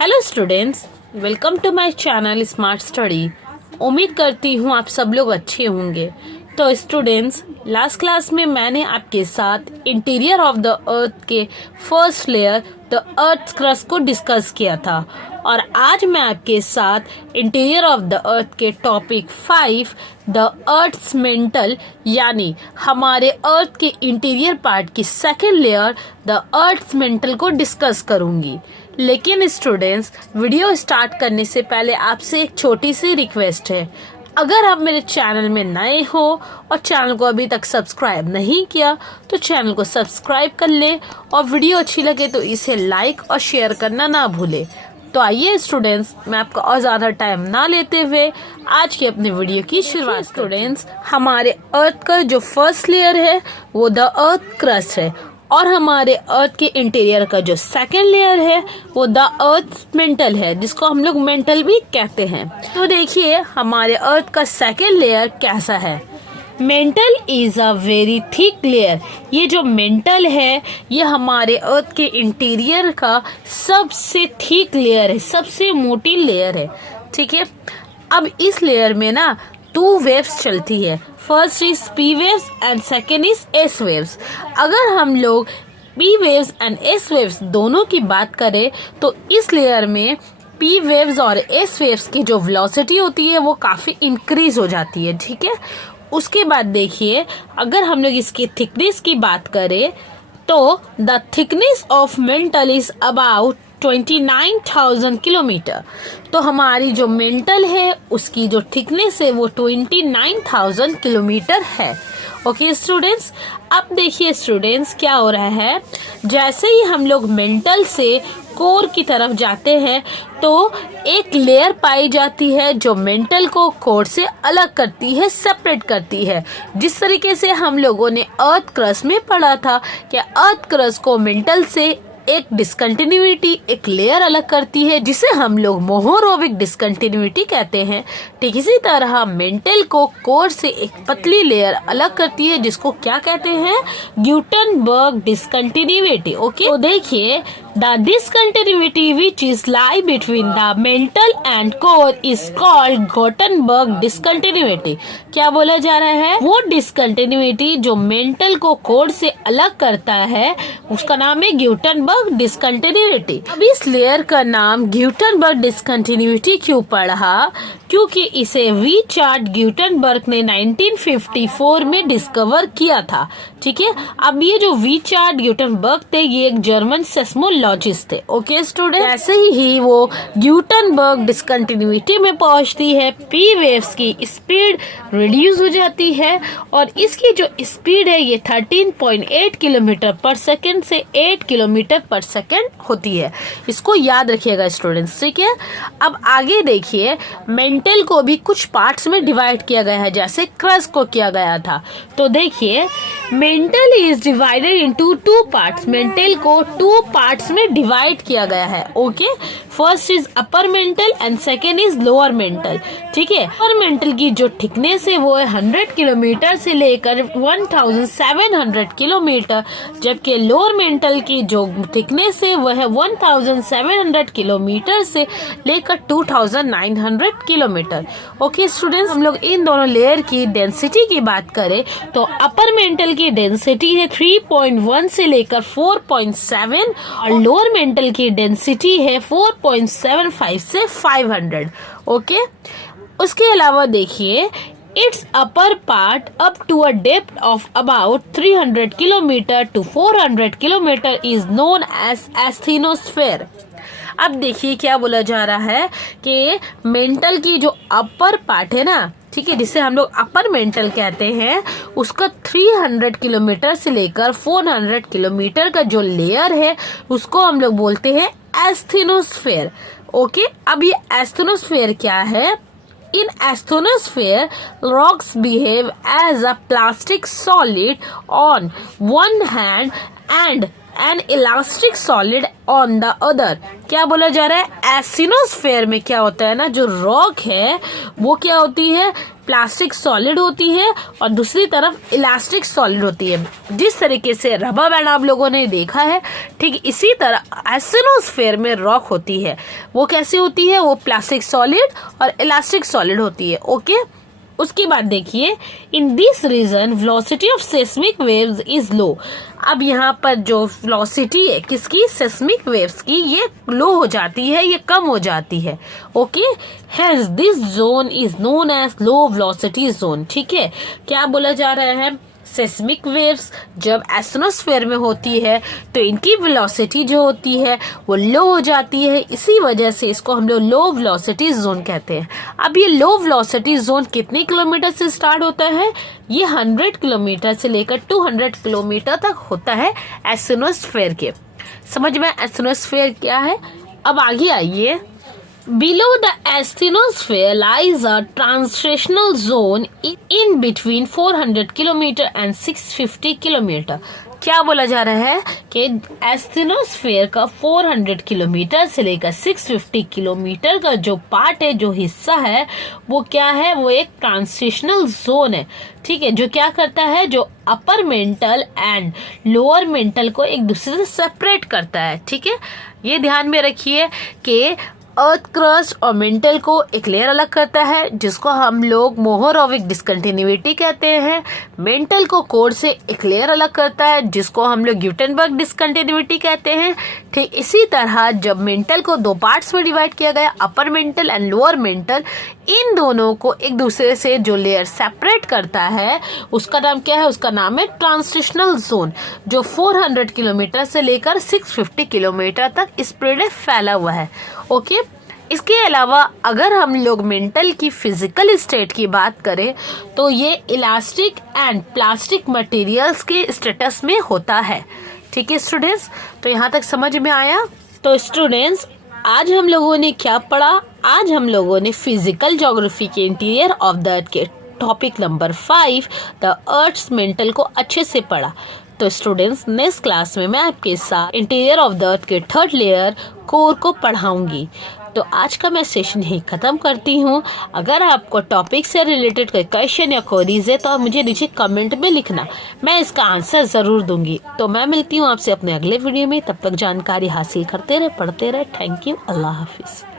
Hello students, welcome to my channel smart study. उम्मीद करती हूँ आप सब लोग अच्छे होंगे। तो स्टूडेंट्स, लास्ट क्लास में मैंने आपके साथ इंटीरियर ऑफ द अर्थ के first layer the earth crust को डिस्कस किया था और आज मैं आपके साथ इंटीरियर ऑफ द अर्थ के टॉपिक 5 द अर्थ्स मेंटल यानी हमारे अर्थ के इंटीरियर पार्ट की second layer the earth's mantle को डिस्कस करूंगी। लेकिन स्टूडेंट्स, वीडियो स्टार्ट करने से पहले आपसे एक छोटी सी रिक्वेस्ट है। अगर आप मेरे चैनल में नए हो और चैनल को अभी तक सब्सक्राइब नहीं किया तो चैनल को सब्सक्राइब कर ले और वीडियो अच्छी लगे तो इसे लाइक और शेयर करना ना भूले। तो आइए स्टूडेंट्स, मैं आपका और ज़्यादा टाइम ना लेते हुए आज की अपने वीडियो की शुरुआत। स्टूडेंट्स, हमारे अर्थ का जो फर्स्ट लेयर है वो द अर्थ क्रस्ट है और हमारे अर्थ के इंटीरियर का जो सेकेंड लेयर है वो द अर्थ मेंटल है, जिसको हम लोग मेंटल भी कहते हैं। तो देखिए हमारे अर्थ का सेकेंड लेयर कैसा है। Mental is a very thick layer. ये जो मेंटल है ये हमारे अर्थ के इंटीरियर का सबसे थिक लेयर है, सबसे मोटी लेयर है। ठीक है, अब इस लेयर में ना 2 वेव्स चलती है। First is P waves and second is S waves. अगर हम लोग P waves and S waves दोनों की बात करें तो इस लेयर में पी वेव्स और एस वेव्स की जो वेलोसिटी होती है वो काफी इंक्रीज हो जाती है। ठीक है, उसके बाद देखिए अगर हम लोग इसकी थिकनेस की बात करें तो the thickness of mental is about 29,000 kilometre. तो हमारी जो मेंटल है उसकी जो थिकनेस है वो 29,000 किलोमीटर है। ओके स्टूडेंट्स, अब देखिए स्टूडेंट्स क्या हो रहा है। जैसे ही हम लोग मेंटल से कोर की तरफ जाते हैं तो एक लेयर पाई जाती है जो मेंटल को कोर से अलग करती है, सेपरेट करती है। जिस तरीके से हम लोगों ने अर्थ क्रस्ट में पढ़ा था कि अर्थ क्रस्ट को मेंटल से एक डिसकंटिन्यूटी, एक लेयर अलग करती है जिसे हम लोग मोहोरोविक डिसकंटिन्यूटी कहते हैं। ठीक इसी तरह मेंटल को कोर से एक पतली लेयर अलग करती है जिसको क्या कहते हैं, ग्यूटनबर्ग डिसकंटिन्यूटी। ओके, तो देखिए the discontinuity which is lie between the mental and core is called Gutenberg discontinuity. क्या बोला जा रहा है, वो डिसकंटिन्यूटी जो मेंटल को कोर से अलग करता है उसका नाम है ग्यूटनबर्ग डिसकंटिन्यूटी। अब इस लेयर का नाम ग्यूटनबर्ग डिसकंटिन्यूटी क्यों पड़ा, क्योंकि इसे रिचर्ड ग्यूटनबर्ग ने 1954 में डिस्कवर किया था। ठीक है, अब ये जो रिचर्ड ग्यूटनबर्ग थे ये एक जर्मन सेस्मोलॉजिस्ट थे। ओके स्टूडेंट, ऐसे ही वो ग्यूटनबर्ग डिसकंटिन्यूटी में पहुंचती है, पी वेव्स की स्पीड रिड्यूस हो जाती है और इसकी जो स्पीड है ये 13.8 किलोमीटर पर सेकेंड से 8 किलोमीटर पर सेकेंड होती है। इसको याद रखिएगा स्टूडेंट्स। ठीक है, अब आगे देखिए मेंटल को भी कुछ पार्ट्स में डिवाइड किया गया है जैसे क्रस्ट को किया गया था। तो देखिए mental is divided into 2 parts. Mental को 2 पार्ट्स में डिवाइड किया गया है। Okay, first is upper mantle and second is lower mental. ठीक है, अपर मेंटल की जो थिकनेस है वो है 100 किलोमीटर से लेकर 1700 किलोमीटर, जबकि लोअर मेंटल की जो थिकनेस है वह है 1700 किलोमीटर से लेकर 2900 किलोमीटर। ओके स्टूडेंट्स, हम लोग इन दोनों लेयर की डेंसिटी की बात करें तो अपर मेंटल की डेंसिटी है 3.1 से लेकर 4.7 और लोअर मेंटल की डेंसिटी है 4.75 से 500। ओके, उसके अलावा देखिए its upper part up to a depth of about 300 kilometer to 400 kilometer is known as asthenosphere। अब देखिए क्या बोला जा रहा है कि मेंटल की जो अपर पार्ट है ना, ठीक है, जिसे हम लोग अपर मेंटल कहते हैं, उसका 300 किलोमीटर से लेकर 400 किलोमीटर का जो लेयर है उसको हम लोग बोलते हैं एस्थेनोस्फेयर। ओके, अब ये एस्थेनोस्फेयर क्या है। In asthenosphere, rocks behave as a plastic solid on one hand and N elastic solid on the other. क्या बोला जा रहा है, एसिनोस्फेयर में क्या होता है ना, जो रॉक है वो क्या होती है, प्लास्टिक सॉलिड होती है और दूसरी तरफ इलास्टिक सॉलिड होती है। जिस तरीके से रबर बैंड आप लोगों ने देखा है, ठीक इसी तरह एसिनोस्फेयर में रॉक होती है। वो कैसे होती है, वो प्लास्टिक सॉलिड और इलास्टिक सॉलिड होती है। ओके, उसके बाद देखिए, in this region velocity of seismic waves is low. अब यहाँ पर जो वेलोसिटी है किसकी, सेस्मिक वेव्स की, ये लो हो जाती है, ये कम हो जाती है। Okay, hence this zone is known as low velocity zone. ठीक है, क्या बोला जा रहा है, सेस्मिक वेव्स जब एस्ट्रोस्फेयर में होती है तो इनकी वेलोसिटी जो होती है वो लो हो जाती है, इसी वजह से इसको हम लोग लो वेलोसिटी जोन कहते हैं। अब ये लो वेलोसिटी जोन कितने किलोमीटर से स्टार्ट होता है, ये 100 किलोमीटर से लेकर 200 किलोमीटर तक होता है एस्ट्रोस्फेयर के। समझ में एस्ट्रोस्फेयर क्या है। अब आगे आइए, below the asthenosphere lies a translational zone in between 400 km and 650 km। क्या बोला जा रहा है कि एस्थेनोस्फेयर का 400 किलोमीटर से लेकर 650 किलोमीटर का जो पार्ट है, जो हिस्सा है, वो क्या है, वो एक ट्रांजिशनल जोन है। ठीक है, जो क्या करता है, जो अपर मेंटल एंड लोअर मेंटल को एक दूसरे से सेपरेट करता है। ठीक है, ये ध्यान में रखिए कि अर्थ क्रस्ट और मेंटल को एक लेयर अलग करता है, जिसको हम लोग मोहोरोविक डिस्कंटिन्यूटी कहते हैं। मेंटल को कोर से एक लेयर अलग करता है, जिसको हम लोग ग्यूटेनबर्ग डिस्कंटिन्यूटी कहते हैं। ठीक इसी तरह जब मेंटल को दो पार्ट्स में डिवाइड किया गया, upper mantle and lower mantle, इन दोनों को एक दूसरे से जो लेयर सेपरेट करता है उसका नाम क्या है, उसका नाम है ट्रांजिशनल जोन, जो 400 किलोमीटर से लेकर 650 किलोमीटर तक स्प्रेड में फैला हुआ है। ओके, इसके अलावा अगर हम लोग मेंटल की फिजिकल स्टेट की बात करें तो ये इलास्टिक एंड प्लास्टिक मटेरियल्स के स्टेटस में होता है। ठीक है स्टूडेंट्स, तो यहाँ तक समझ में आया। तो स्टूडेंट्स, आज हम लोगों ने क्या पढ़ा, आज हम लोगों ने फिजिकल ज्योग्राफी के इंटीरियर ऑफ द अर्थ के topic number 5 the earth's mantle को अच्छे से पढ़ा। तो स्टूडेंट्स, नेक्स्ट क्लास में मैं आपके साथ इंटीरियर ऑफ द अर्थ के 3rd लेयर कोर को पढ़ाऊंगी। तो आज का मैं सेशन ही खत्म करती हूँ। अगर आपको टॉपिक से रिलेटेड कोई क्वेश्चन या क्वेरीज है तो आप मुझे नीचे कमेंट में लिखना, मैं इसका आंसर ज़रूर दूंगी। तो मैं मिलती हूँ आपसे अपने अगले वीडियो में, तब तक जानकारी हासिल करते रहे, पढ़ते रहे। थैंक यू, अल्लाह हाफिज़।